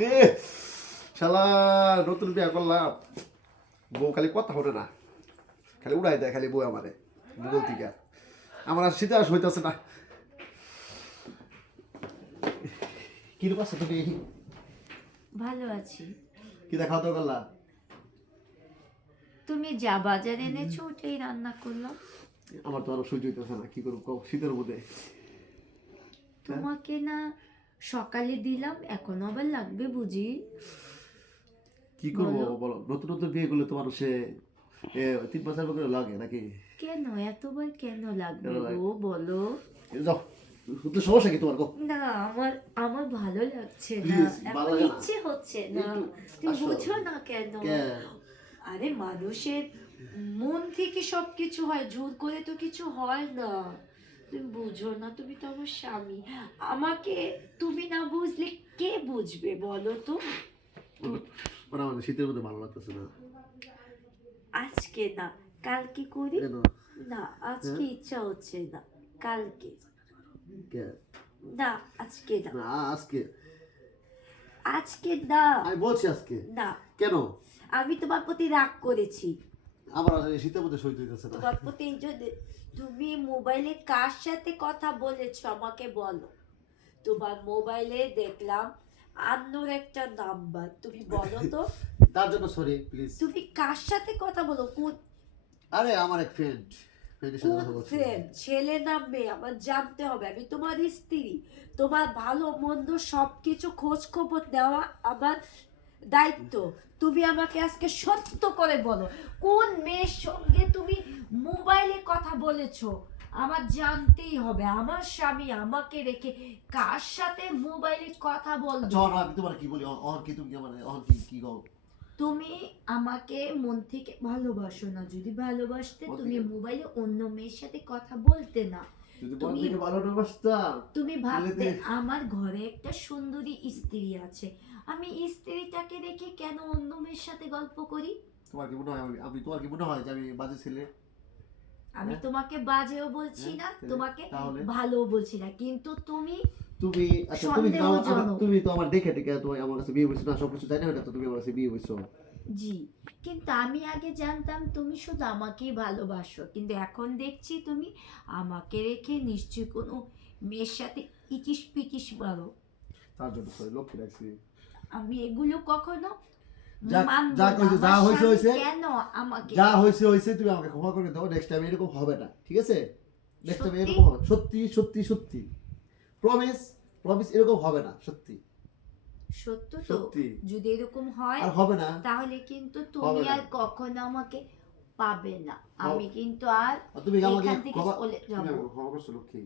রে শালা নতুন বিয়া করলাম বউ খালি কথা হলে না খালি উড়াই দেয় খালি বউ আমারে ভূগোল থেকে আমার আর শীতে আস হইতেছে না কিরকম আছে তুমি ভালো আছি। কি দেখা তো করলা তুমি যা বাজার এনেছো ওটাই রান্না করলাম। আমার তো আরো সহ্য হইতেছে না কি করবো শীতের মধ্যে তোমাকে না সকালে দিলাম, এখন আবার লাগবে বুঝি? কি করবো বলো নতুন নতুন বিয়ে করলে তোমার সে 3 বছর করে লাগে নাকি কেন এতবার কেন লাগবে গো বলো? যাও তো সমস্যা কি তোমার গো না আমার আমার ভালো লাগছে না, Please, এখন ভালো লাগে না। ইচ্ছে হচ্ছে না। তুমি আসো। বুঝো না কেন? আরে মানুষের মন থেকে সবকিছু হয়, জোর করে তো কিছু হয় না। তুমি বুঝো না, তুমি তো আমার স্বামী। আমাকে তুমি না বুঝলে কে বুঝবে বলো তো? ওরা আমাদের শীতের মধ্যে ভালো লাগতেছে না আজকে না, কালকে করি। কেন না আজকে ইচ্ছা হচ্ছে না, কালকে। কে না আজকে না, না আজকে আজকে না। আমি বলছি আজকে না কেন আমি তোমার প্রতি রাগ করেছি। আমার আসলে শীতের মধ্যে সহ্য হইতেছে না তোমার প্রতি এই যে তুমি মোবাইলে কার সাথে কথা বলেছো আমাকে বলো। তোমার মোবাইলে দেখলাম আন্নোর একটা নাম্বার, তুমি বলো তো তার জন্য সরি প্লিজ তুমি কার সাথে কথা বলো? কোন আরে আমার এক ফ্রেন্ডের সাথে কোন কথা বলছি ফ্রেন্ড, ছেলে না মেয়ে আমার জানতে হবে। আমি তোমার স্ত্রী, তোমার ভালো মন্দ সবকিছু খোঁজ খবর দেওয়া আমার দায়িত্ব। তুমি আমাকে আজকে সত্য করে বলো, কোন মেয়ের সঙ্গে তুমি মোবাইলে কথা বলেছো? আমার জানতেই হবে। আমার স্বামী আমাকে রেখে কার সাথে মোবাইলে কথা বলবে? জন আমি তোমার কি বলি অহন কি তুমি মানে অহন কি কি গো তুমি আমাকে মন থেকে ভালোবাসো না। যদি ভালোবাসতে মন তুমি থেকে? মোবাইলে অন্য মেয়ের সাথে কথা বলতে না। যদি মন তুমি থেকে ভালো না বাসতাম তুমি ভাবতে তাহলে আমার ঘরে একটা সুন্দরী স্ত্রী আছে, আমি স্ত্রীটাকে রেখে কেন অন্য মেয়ের সাথে গল্প করি? তোমার কি মনে হয় আমি তোমার কি মনে হয় যে আমি বাজে ছেলে আমি হ্যাঁ? তোমাকে বাজেও বলছি না, হ্যাঁ, তোমাকে তাহলে? ভালোও বলছি না, কিন্তু তুমি তুমি আচ্ছা সন্দেহজনক। তুমি তো আমার দেখে টেকে তুমি আমার কাছে বিয়ে হইছো না সব কিছু জানি না তো তুমি আমার কাছে বিয়ে হইছো জি, কিন্তু আমি আগে জানতাম তুমি শুধু আমাকেই ভালোবাসো, কিন্তু এখন দেখছি তুমি আমাকে রেখে নিশ্চয়ই কোনো মেয়ের সাথে ইটিস পিটিস মারো। তার জন্য সরি লক্ষ্য রাখছি আমি এগুলো কখনো যা মানবো যা না। কইছো যা আমার হইছে স্বামী হইছে কেন আমাকে যা হইছে হইছে তুমি আমাকে ক্ষমা করে দাও নেক্সট টাইম এরকম হবে না ঠিক আছে নেক্সট টাইম সত্যি? এরকম হবে সত্যি সত্যি সত্যি প্রমিস প্রমিস এরকম হবে না সত্যি সত্য তো? সত্যি। যদি এরকম হয় আর হবে না তাহলে কিন্তু তুমি হবে না। আর কখনো আমাকে পাবে না। আমি কিন্তু আর আর তুমি আমাকে এখান থেকে ক্ষমা চলে তুমি যাবো। আমাকে ক্ষমা করছো লক্ষ্মী